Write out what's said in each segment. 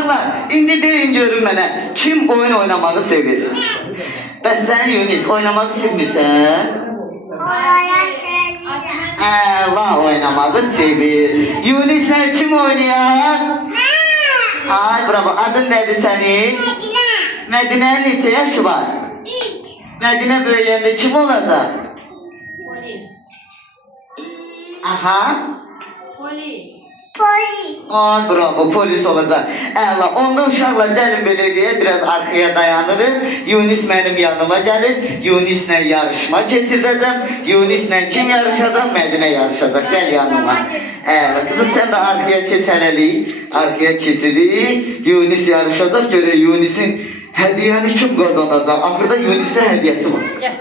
Uşaqlar, indi deyin görün mənə, kim oyun oynamağı sevir? Bəs sən Yunis, oynamaq sevmirsən? Allah oynamağı sevir. Yunis'le kim oynuyor? Ay bravo. Adın nedir senin? Medine'nin neçə yaşı var? Medine böyüyəndə kim olacaq? Polis. Aha. Polis. Ay bravo, polis olacaq. Əla, onda uşaqlar gəlin belə deyə biraz arkaya dayanırıq. Yunis mənim yanıma gəlir. Yunis'lə yarışma keçirdəcəm. Yunis'lə kim yarışacaq? Medine yarışacaq. Gəl yanıma. Əla, kızım sen de arkaya keç hələlik. Arkaya keçirik. Yunis yarışacaq. Görək Yunis'in hədiyəni kim qazanacaq? Axırda Yunis'in hədiyəsi var. Gel.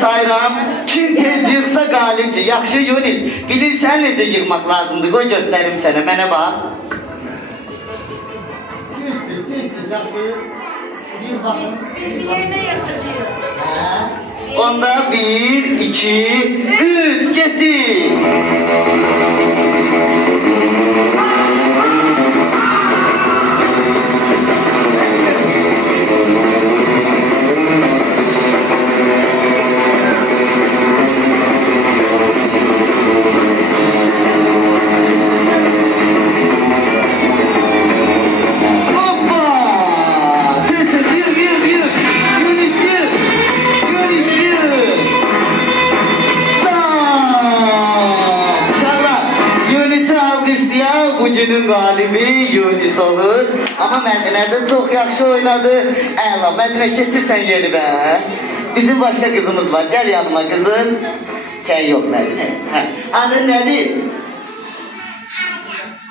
Sayram, kim tez yığsa galipdir. Yaxşı Yunis, bilirsən necə yığmaq lazımdır. Qoy göstərim sənə, mənə bax. Tez, yaxşı. Bir baxın. Biz bir yerine yapacağız. Onda 1, 2, 3, getdi. Bugünün galibi Yunis olur. Ama Medine de çok yaxşı oynadı. Əla, Medine keçirsən yeri be. Bizim başka kızımız var. Gel yanıma kızım. Sen yok Medine. Adın nedir?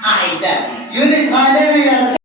Ayda. Yunis aileyle yarışır.